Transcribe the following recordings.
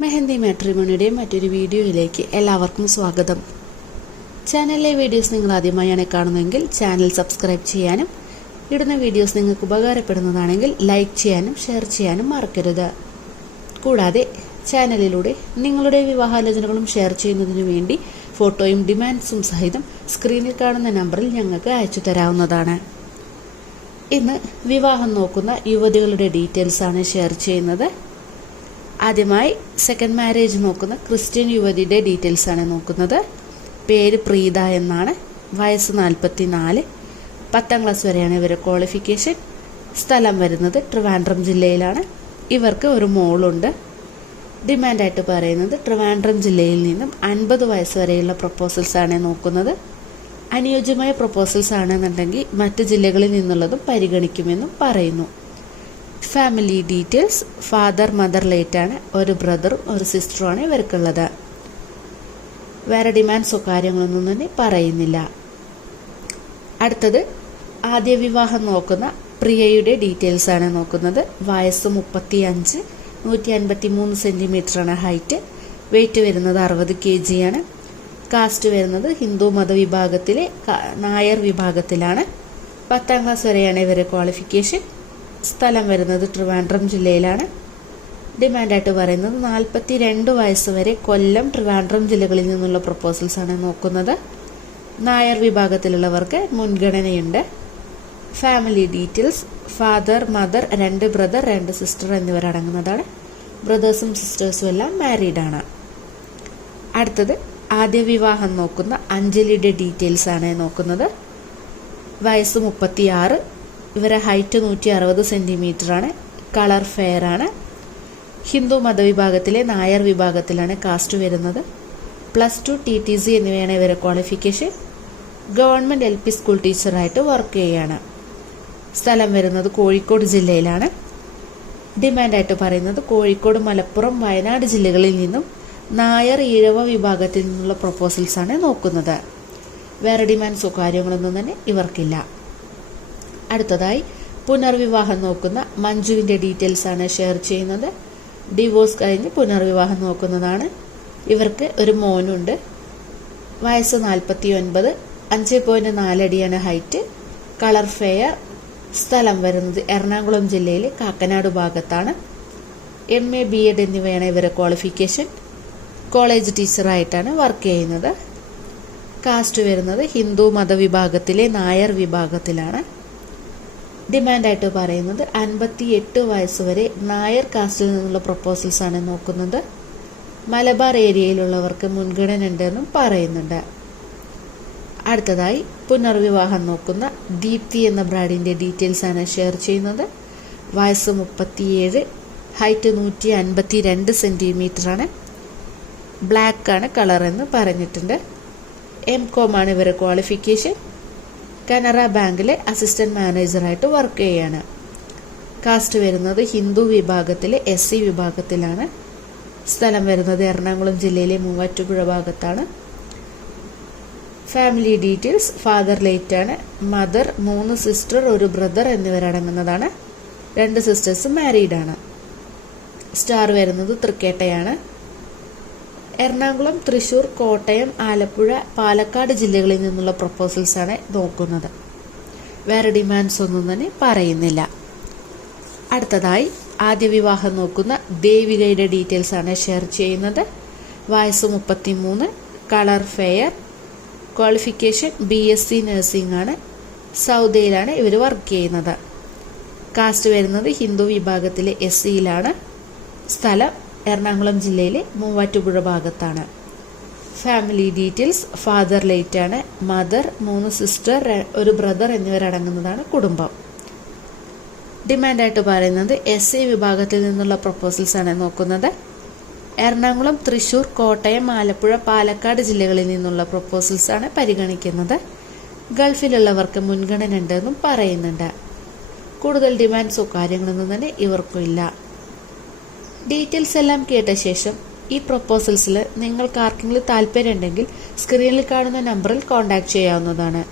മെഹന്തി മാട്രിമോണിയുടെ മറ്റൊരു വീഡിയോയിലേക്ക് എല്ലാവർക്കും സ്വാഗതം. ചാനലിലെ വീഡിയോസ് നിങ്ങൾ ആദ്യമായാണ് കാണുന്നതെങ്കിൽ ചാനൽ സബ്സ്ക്രൈബ് ചെയ്യാനും ഇടുന്ന വീഡിയോസ് നിങ്ങൾക്ക് ഉപകാരപ്പെടുന്നതാണെങ്കിൽ ലൈക്ക് ചെയ്യാനും ഷെയർ ചെയ്യാനും മറക്കരുത്. കൂടാതെ ചാനലിലൂടെ നിങ്ങളുടെ വിവാഹാലോചനകളും ഷെയർ ചെയ്യുന്നതിനു വേണ്ടി ഫോട്ടോയും ഡിമാൻഡ്സും സഹിതം സ്ക്രീനിൽ കാണുന്ന നമ്പറിൽ ഞങ്ങൾക്ക് അയച്ചു തരാവുന്നതാണ്. ഇന്ന് വിവാഹം നോക്കുന്ന യുവതികളുടെ ഡീറ്റെയിൽസാണ് ഷെയർ ചെയ്യുന്നത്. ആദ്യമായി സെക്കൻഡ് മാരേജ് നോക്കുന്ന ക്രിസ്ത്യൻ യുവതിയുടെ ഡീറ്റെയിൽസ് ആണ് നോക്കുന്നത്. പേര് പ്രീത എന്നാണ്. വയസ്സ് നാൽപ്പത്തി നാല് പത്താം ക്ലാസ് വരെയാണ് ഇവരുടെ ക്വാളിഫിക്കേഷൻ സ്ഥലം വരുന്നത് ട്രിവാൻഡ്രം ജില്ലയിലാണ്. ഇവർക്ക് ഒരു മോളുണ്ട്. ഡിമാൻഡായിട്ട് പറയുന്നത് ട്രിവാൻഡ്രം ജില്ലയിൽ നിന്നും അൻപത് വയസ്സ് വരെയുള്ള പ്രപ്പോസൽസ് ആണ് നോക്കുന്നത്. അനുയോജ്യമായ പ്രപ്പോസൽസ് ആണെന്നുണ്ടെങ്കിൽ മറ്റ് ജില്ലകളിൽ നിന്നുള്ളതും പരിഗണിക്കുമെന്നും പറയുന്നു. Family details father mother late ആണ് ഒരു ബ്രദറും ഒരു സിസ്റ്ററുമാണ് ഇവർക്കുള്ളത്. വേറെ ഡിമാൻഡ്സോ കാര്യങ്ങളൊന്നും തന്നെ പറയുന്നില്ല. അടുത്തത് ആദ്യ വിവാഹം നോക്കുന്ന പ്രിയയുടെ ഡീറ്റെയിൽസ് ആണ് നോക്കുന്നത്. വയസ്സ് മുപ്പത്തി അഞ്ച് നൂറ്റി അൻപത്തി മൂന്ന് സെന്റിമീറ്റർ ആണ് ഹൈറ്റ് വെയിറ്റ് വരുന്നത് അറുപത് കെ ജി ആണ്. കാസ്റ്റ് വരുന്നത് ഹിന്ദു മതവിഭാഗത്തിലെ നായർ വിഭാഗത്തിലാണ്. പത്താം ക്ലാസ് വരെയാണ് ഇവരുടെ ക്വാളിഫിക്കേഷൻ സ്ഥലം വരുന്നത് ട്രിവാൻഡ്രം ജില്ലയിലാണ്. ഡിമാൻഡായിട്ട് പറയുന്നത് നാൽപ്പത്തി രണ്ട് വയസ്സ് വരെ കൊല്ലം ട്രിവാൻഡ്രം ജില്ലകളിൽ നിന്നുള്ള പ്രപ്പോസൽസ് ആണ് നോക്കുന്നത്. നായർ വിഭാഗത്തിലുള്ളവർക്ക് മുൻഗണനയുണ്ട്. ഫാമിലി ഡീറ്റെയിൽസ് ഫാദർ മദർ രണ്ട് ബ്രദർ രണ്ട് സിസ്റ്റർ എന്നിവരടങ്ങുന്നതാണ് ബ്രദേഴ്സും സിസ്റ്റേഴ്സും എല്ലാം മാരീഡാണ് അടുത്തത് ആദ്യ വിവാഹം നോക്കുന്ന അഞ്ജലിയുടെ ഡീറ്റെയിൽസ് ആണ് നോക്കുന്നത്. വയസ്സ് മുപ്പത്തിയാറ് ഇവരെ ഹൈറ്റ് നൂറ്റി അറുപത് സെന്റിമീറ്റർ ആണ് കളർ ഫെയർ ആണ് ഹിന്ദു മതവിഭാഗത്തിലെ നായർ വിഭാഗത്തിലാണ് കാസ്റ്റ് വരുന്നത്. Plus two T T C എന്നിവയാണ് ഇവരെ qualification. Government L P school ടീച്ചറായിട്ട് വർക്ക് ചെയ്യുകയാണ് സ്ഥലം വരുന്നത് കോഴിക്കോട് ജില്ലയിലാണ്. ഡിമാൻഡായിട്ട് പറയുന്നത് കോഴിക്കോട് മലപ്പുറം വയനാട് ജില്ലകളിൽ നിന്നും നായർ ഈഴവ വിഭാഗത്തിൽ നിന്നുള്ള പ്രൊപ്പോസൽസാണ് നോക്കുന്നത്. വേറെ ഡിമാൻഡ്സോ കാര്യങ്ങളൊന്നും തന്നെ ഇവർക്കില്ല. അടുത്തതായി പുനർവിവാഹം നോക്കുന്ന മഞ്ജുവിന്റെ ആണ് ഷെയർ ചെയ്യുന്നത്. ഡിവോഴ്സ് കഴിഞ്ഞ് പുനർവിവാഹം നോക്കുന്നതാണ്. ഇവർക്ക് ഒരു മോനുണ്ട്. വയസ്സ് നാൽപ്പത്തി ഒൻപത് അഞ്ച് പോയിന്റ് നാലടിയാണ് ഹൈറ്റ്. Colour fair. സ്ഥലം വരുന്നത് എറണാകുളം ജില്ലയിലെ കാക്കനാട് ഭാഗത്താണ്. എം എ ബി എഡ് എന്നിവയാണ് ഇവരെ ക്വാളിഫിക്കേഷൻ കോളേജ് ടീച്ചറായിട്ടാണ് വർക്ക് ചെയ്യുന്നത്. കാസ്റ്റ് വരുന്നത് ഹിന്ദു മതവിഭാഗത്തിലെ നായർ വിഭാഗത്തിലാണ്. ഡിമാൻഡായിട്ട് പറയുന്നത് അൻപത്തി എട്ട് വയസ്സ് വരെ നായർ കാസ്റ്റിൽ നിന്നുള്ള പ്രപ്പോസൽസാണ് നോക്കുന്നത്. മലബാർ ഏരിയയിലുള്ളവർക്ക് മുൻഗണന ഉണ്ടെന്നും പറയുന്നുണ്ട്. അടുത്തതായി പുനർവിവാഹം നോക്കുന്ന ദീപ്തി എന്ന ബ്രാഡിന്റെ ഡീറ്റെയിൽസ് ആണ് ഷെയർ ചെയ്യുന്നത്. വയസ്സ് മുപ്പത്തിയേഴ് ഹൈറ്റ് നൂറ്റി അൻപത്തി രണ്ട് സെന്റിമീറ്റർ ആണ്. ബ്ലാക്ക് ആണ് കളർ എന്ന് പറഞ്ഞിട്ടുണ്ട്. എം കോമാണ് ഇവരുടെ ക്വാളിഫിക്കേഷൻ കനറ ബാങ്കിലെ അസിസ്റ്റന്റ് മാനേജറായിട്ട് വർക്ക് ചെയ്യാണ്. കാസ്റ്റ് വരുന്നത് ഹിന്ദു വിഭാഗത്തിലെ എസ് സി വിഭാഗത്തിലാണ്. സ്ഥലം വരുന്നത് എറണാകുളം ജില്ലയിലെ മൂവാറ്റുപുഴ ഭാഗത്താണ്. ഫാമിലി ഡീറ്റെയിൽസ് ഫാദർ ലേറ്റ് ആണ്. മദർ മൂന്ന് സിസ്റ്റർ ഒരു ബ്രദർ എന്നിവരടങ്ങുന്നതാണ് രണ്ട് സിസ്റ്റേഴ്സ് മാരീഡ് ആണ്. സ്റ്റാർ വരുന്നത് തൃക്കേട്ടയാണ്. എറണാകുളം തൃശൂർ കോട്ടയം ആലപ്പുഴ പാലക്കാട് ജില്ലകളിൽ നിന്നുള്ള പ്രപ്പോസൽസ് ആണ് നോക്കുന്നത്. വേറെ ഡിമാൻഡ്സ് ഒന്നും തന്നെ പറയുന്നില്ല. അടുത്തതായി ആദ്യ വിവാഹം നോക്കുന്ന ദേവികയുടെ ഡീറ്റെയിൽസ് ആണ് ഷെയർ ചെയ്യുന്നത്. വയസ്സ് മുപ്പത്തി മൂന്ന് colour fair qualification B S C nursing ആണ്. സൗദിയിലാണ് ഇവർ വർക്ക് ചെയ്യുന്നത്. കാസ്റ്റ് വരുന്നത് ഹിന്ദു വിഭാഗത്തിലെ എസ് സിയിലാണ് സ്ഥലം എറണാകുളം ജില്ലയിലെ മൂവാറ്റുപുഴ ഭാഗത്താണ്. ഫാമിലി ഡീറ്റെയിൽസ് ഫാദർ ലേറ്റ് ആണ്. മദർ മൂന്ന് സിസ്റ്റർ ഒരു ബ്രദർ എന്നിവരടങ്ങുന്നതാണ് കുടുംബം. ഡിമാൻഡായിട്ട് പറയുന്നത് എസ് സി വിഭാഗത്തിൽ നിന്നുള്ള പ്രപ്പോസൽസ് ആണ് നോക്കുന്നത്. എറണാകുളം തൃശൂർ കോട്ടയം ആലപ്പുഴ പാലക്കാട് ജില്ലകളിൽ നിന്നുള്ള പ്രപ്പോസൽസ് ആണ് പരിഗണിക്കുന്നത്. ഗൾഫിലുള്ളവർക്ക് മുൻഗണന ഉണ്ടെന്നും പറയുന്നുണ്ട്. കൂടുതൽ ഡിമാൻഡ്സോ കാര്യങ്ങളൊന്നും തന്നെ ഇവർക്കും ഇല്ല. ഡീറ്റെയിൽസ് എല്ലാം കേട്ട ശേഷം ഈ പ്രൊപ്പോസൽസിൽ നിങ്ങൾക്ക് ആർക്കെങ്കിലും താല്പര്യമുണ്ടെങ്കിൽ സ്ക്രീനിൽ കാണുന്ന നമ്പറിൽ കോൺടാക്ട് ചെയ്യാവുന്നതാണ്.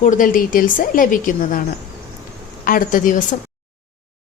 കൂടുതൽ ഡീറ്റെയിൽസ് ലഭിക്കുന്നതാണ്. അടുത്ത ദിവസം